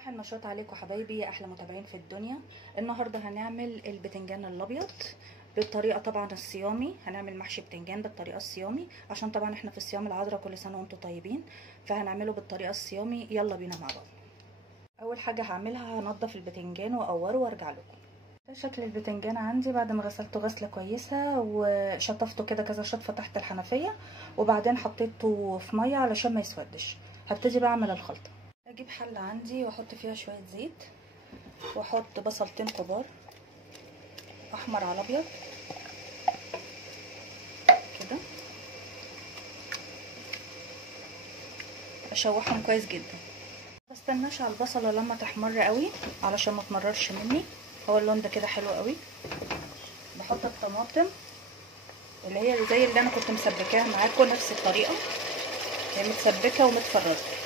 صباح النشاط عليكم حبايبي يا احلى متابعين في الدنيا. النهارده هنعمل البتنجان الابيض بالطريقه طبعا الصيامي. هنعمل محشي بتنجان بالطريقه الصيامي عشان طبعا احنا في الصيام العذراء، كل سنه وانتم طيبين، فهنعمله بالطريقه الصيامي. يلا بينا مع بعض. اول حاجه هعملها هنضف البتنجان واقوره وارجع لكم. ده شكل البتنجان عندي بعد ما غسلته غسله كويسه وشطفته كده كذا شطفه تحت الحنفيه، وبعدين حطيته في ميه علشان ما يسودش. هبتدي بقى اعمل الخلطه. اجيب حله عندي واحط فيها شويه زيت، واحط بصلتين كبار احمر على ابيض كده، اشوحهم كويس جدا. مستناش على البصله لما تحمر قوي علشان ما تمررش مني. هو اللون ده كده حلو قوي. بحط الطماطم اللي هي زي اللي انا كنت مسبكاها معاكم، نفس الطريقه، هي متسبكه ومتفرزه.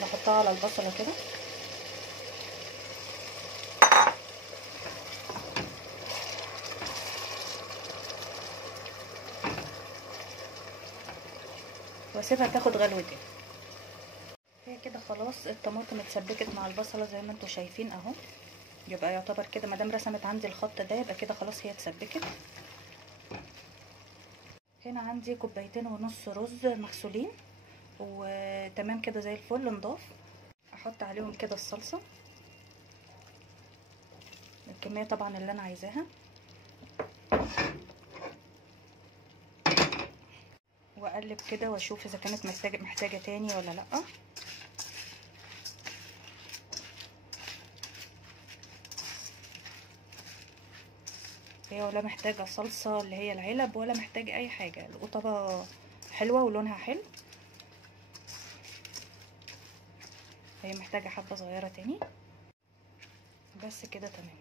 بحطها على البصله كده واسيبها تاخد غلوتين. هي كده خلاص الطماطم اتسبكت مع البصله زي ما انتم شايفين اهو. يبقى يعتبر كده مادام رسمت عندي الخط ده يبقى كده خلاص هي اتسبكت. هنا عندي كوبايتين ونص رز مغسولين وتمام كده زي الفل نضاف. احط عليهم كده الصلصه الكميه طبعا اللي انا عايزاها، واقلب كده واشوف اذا كانت محتاجه تاني ولا لا. هي ولا محتاجه صلصه اللي هي العلب ولا محتاجه اي حاجه. القطبه حلوه ولونها حلو، هي محتاجه حبه صغيره تاني بس كده تمام.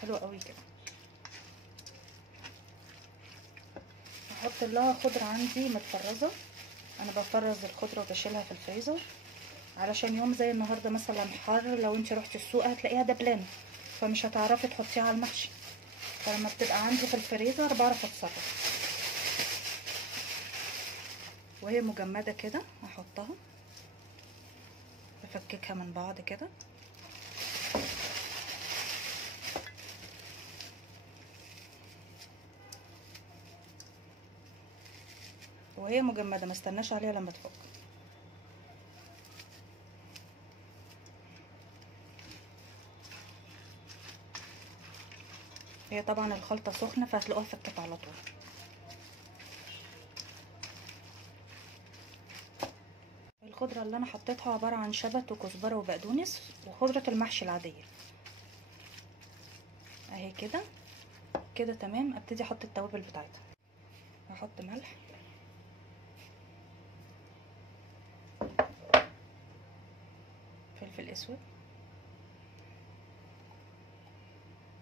حلو قوي كده. احط لها خضره عندي متفرزه. انا بفرز الخضره وبشيلها في الفريزر علشان يوم زي النهارده مثلا حر، لو انت رحتي السوق هتلاقيها دبلانه فمش هتعرفي تحطيها على المحشي، فلما بتبقى عندي في الفريزر بعرف اتصرف. وهي مجمده كده احطها افككها من بعض كده. وهي مجمده ما استناش عليها لما تفك. هي طبعا الخلطه سخنه فهتلاقوها فكت على طول. الخضره اللي انا حطيتها عباره عن شبت وكزبره وبقدونس وخضره المحشي العاديه اهي كده كده تمام. ابتدي احط التوابل بتاعتها. هحط ملح، فلفل اسود،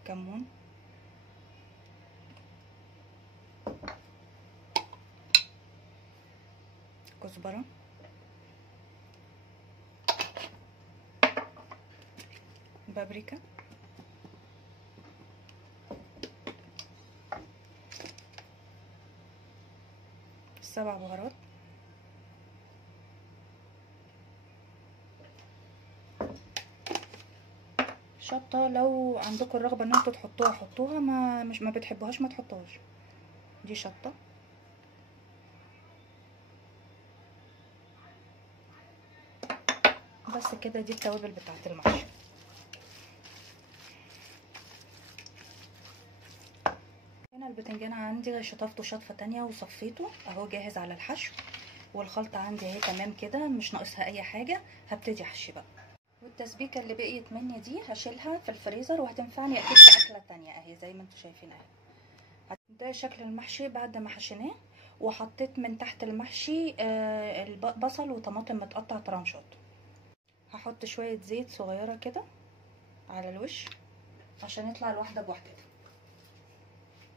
كمون، كزبره، بابريكا، سبع بهارات، شطه لو عندكم الرغبه ان انتوا تحطوها حطوها، ما بتحبوهاش ما تحطوهاش. دي شطه بس كده. دي التوابل بتاعت المحشي. هنا البتنجان عندي شطفته شطفه تانية وصفيته اهو جاهز على الحشو. والخلطه عندي اهي تمام كده مش ناقصها اي حاجه. هبتدي احشي بقى. والتسبيكه اللي بقيت مني دي هشيلها في الفريزر وهتنفعني اكيد في اكله تانية اهي زي ما انتم شايفين اهي. ده شكل المحشي بعد ما حشيناه. وحطيت من تحت المحشي بصل وطماطم متقطع طرنشات. هحط شويه زيت صغيره كده على الوش عشان يطلع الواحده بوحدتها.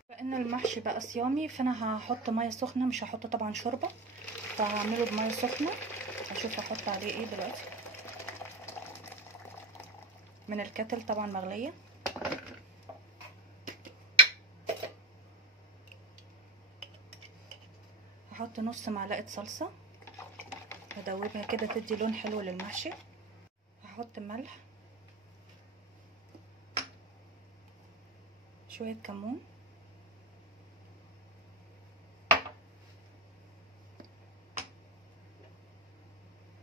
لان المحشي بقى صيامي فانا هحط ميه سخنه، مش هحط طبعا شوربه، فهعمله بميه سخنه. هشوف هحط عليه ايه دلوقتي. من الكتل طبعا مغليه. هحط نص معلقه صلصه هدوبها كده تدي لون حلو للمحشي. هحط ملح، شوية كمون،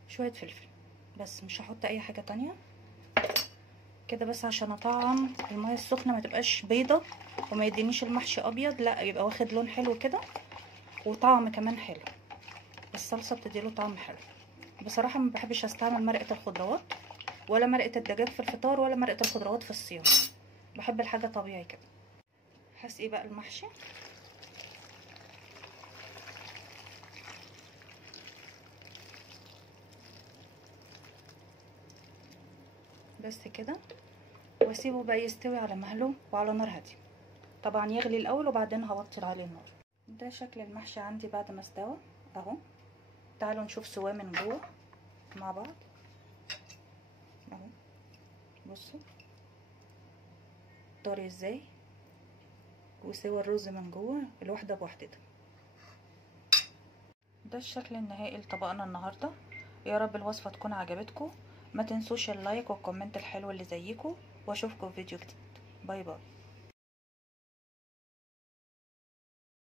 شوية فلفل، بس مش هحط اي حاجة تانية كده، بس عشان اطعم المية السخنة ما تبقاش بيضة وما يدينيش المحشي ابيض، لا يبقى واخد لون حلو كده وطعم كمان حلو. الصلصة بتديله طعم حلو. بصراحة ما بحبش استعمل مرقة الخضروات ولا مرقة الدجاج في الفطار ولا مرقة الخضروات في الصيام، بحب الحاجة طبيعي كده. هسقي بقى المحشي. بس كده، واسيبه بقى يستوي على مهله وعلى نار هاديه. طبعا يغلي الاول وبعدين هوطي عليه النار. ده شكل المحشي عندي بعد ما استوى اهو. تعالوا نشوف سواه من جوه مع بعض اهو. بصوا طري ازاي، وسوى الرز من جوه الواحده بوحدتها. ده الشكل النهائي لطبقنا النهارده. يا رب الوصفه تكون عجبتكم. ما تنسوش اللايك والكومنت الحلو اللي زيكم، واشوفكم في فيديو جديد. باي باي.